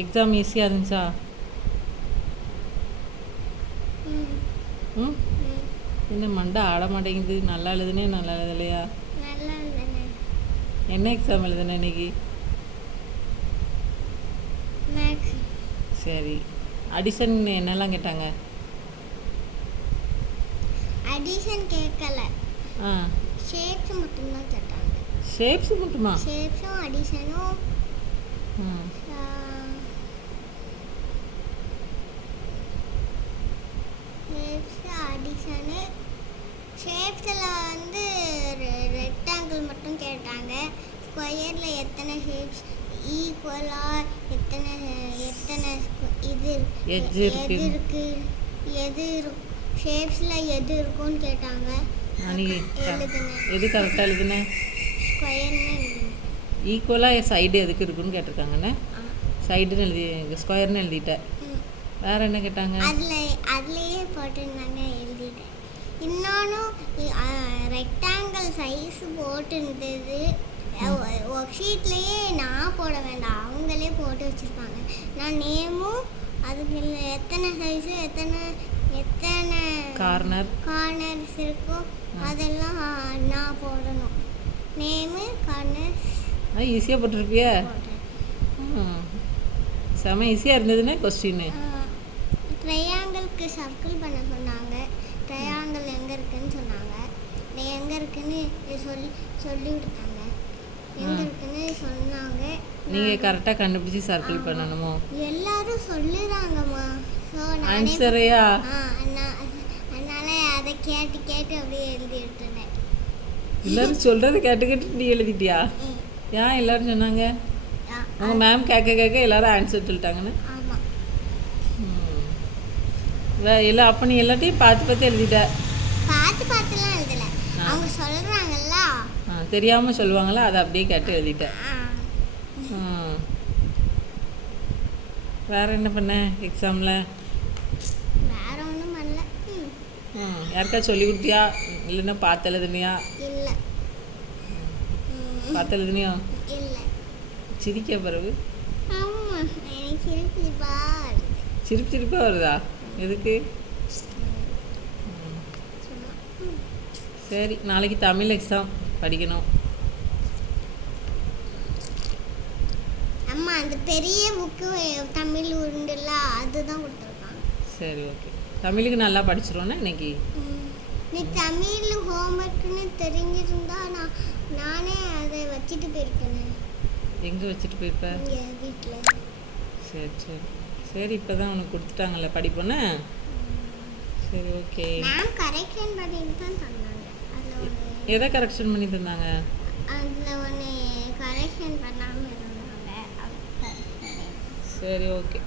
Exam ஈஸியாக இருந்துச்சா? ம் என்ன மண்டை ஆட மாட்டேங்குது. நல்லா எழுதுனே நல்லா எழுதலையா? என்ன எக்ஸாம் எழுதுன இன்னைக்கு? சரி, அடிஷன் என்னெல்லாம் கேட்டாங்க? அடிஷன் கேட்கல. ஷேப்ஸ் மட்டும் தான் கேட்டாங்க. ஷேப்ஸ் மட்டுமா? ஷேப்ஸும் அடிஷனும். Shapes addition. ஷேப்ஸில் வந்து ரெக்டாங்கிள் மட்டும் கேட்டாங்க. ஸ்கொயரில் எத்தனை ஷேப்ஸ் ஈக்குவலாக எத்தனை எத்தனை இது எது இருக்கு எது ஷேப்ஸில் எது இருக்குன்னு கேட்டாங்க. எது கரெக்டாக எழுதுனேன்? ஸ்கொயர்னு ஈக்குவலாக சைடு எதுக்கு இருக்குன்னு கேட்டிருக்காங்கண்ணே. சைடுன்னு எழுதி ஸ்கொயர்னு எழுதிட்டேன். வேறு என்ன கேட்டாங்க? அதுலேயே போட்டுருந்தாங்க, எழுதிட்டேன். இன்னொன்று ரெக்டாங்கிள் சைஸ் போட்டுருந்தது. ஒர்க் ஷீட்லேயே நான் போட வேண்டாம், அவங்களே போட்டு வச்சுருப்பாங்க. நான் நேமும் அதுக்கு எத்தனை சைஸு எத்தனை எத்தனை கார்னர்ஸ் இருக்கோ அதெல்லாம் நான் போடணும். நேமு கார்னர்ஸ் ஈஸியாக போட்டிருப்பியா? செம ஈஸியாக இருந்ததுன்னு கொஸ்டின். ட்ரையாங்கிளுக்கு சர்க்கிள் பண்ண சொன்னாங்க. ட்ரையாங்கிள் எங்கே இருக்குன்னு சொன்னாங்க. எங்கே இருக்குன்னு சொல்லி கொடுத்தாங்க. எங்கே இருக்குன்னு சொன்னாங்க. நீங்கள் கரெக்டாக கண்டுபிடிச்சி சர்க்கிள் பண்ணணுமோ? எல்லாரும் சொல்லுறாங்கம்மா. ஸோ ஆன்சரையா? அதனால அதை கேட்டு அப்படியே எழுதி எடுத்துனேன். எல்லாரும் சொல்கிறத கேட்டு நீ எழுதிட்டியா? ஏன் எல்லாரும் சொன்னாங்க? உங்கள் மேம் கேட்க எல்லாரும் ஆன்சர் சொல்லிட்டாங்கன்னு? ஆமாம். எல்லாம் அப்போ நீ எல்லாத்தையும் பார்த்து எழுதிட்ட? பார்த்துலாம் எழுதலை, அவங்க சொல்கிறாங்கல்ல. தெரியாமல் சொல்லுவாங்களா, அதை அப்படியே கேட்டு எழுதிட்டேன். வேறு என்ன பண்ண எக்ஸாமில்? வேறு ஒன்றும் பண்ணல. யாருக்கா சொல்லி கொடுத்தியா இல்லைன்னா பார்த்து எழுதுனியா? இல்லை. பார்த்து எழுதுனியா? இல்லை. சிரிக்க பிறகு ஆமாம், எனக்கு சிரிப்பாக வருதா? எதுக்கு? சரி, நாளைக்கு தமிழ் எக்ஸாம் படிக்கணும். அம்மா அந்த பெரிய புக்கு தமிழ் உண்டுல்ல, அதுதான் கொடுத்துருக்காங்க. சரி, ஓகே. தமிழுக்கு நல்லா படிச்சிருவோன்னா இன்னைக்கு. நீ தமிழ் ஹோம்ஒர்க்னு தெரிஞ்சிருந்தா நானே அதை வச்சுட்டு போயிருக்கேன். எங்கே வச்சுட்டு போயிருப்பேன்? வீட்டில். சரி இப்போ தான் உனக்கு கொடுத்துட்டாங்கல்ல படிப்போன்னு. சரி, ஓகே. மேம் கரெக்ஷன் பண்ணிட்டு தான் தந்தாங்க. எதை கரெக்ஷன் பண்ணி தந்தாங்க? அதில் ஒன்று கரெக்ஷன் பண்ணாமல் இருந்தாங்க. சரி, ஓகே.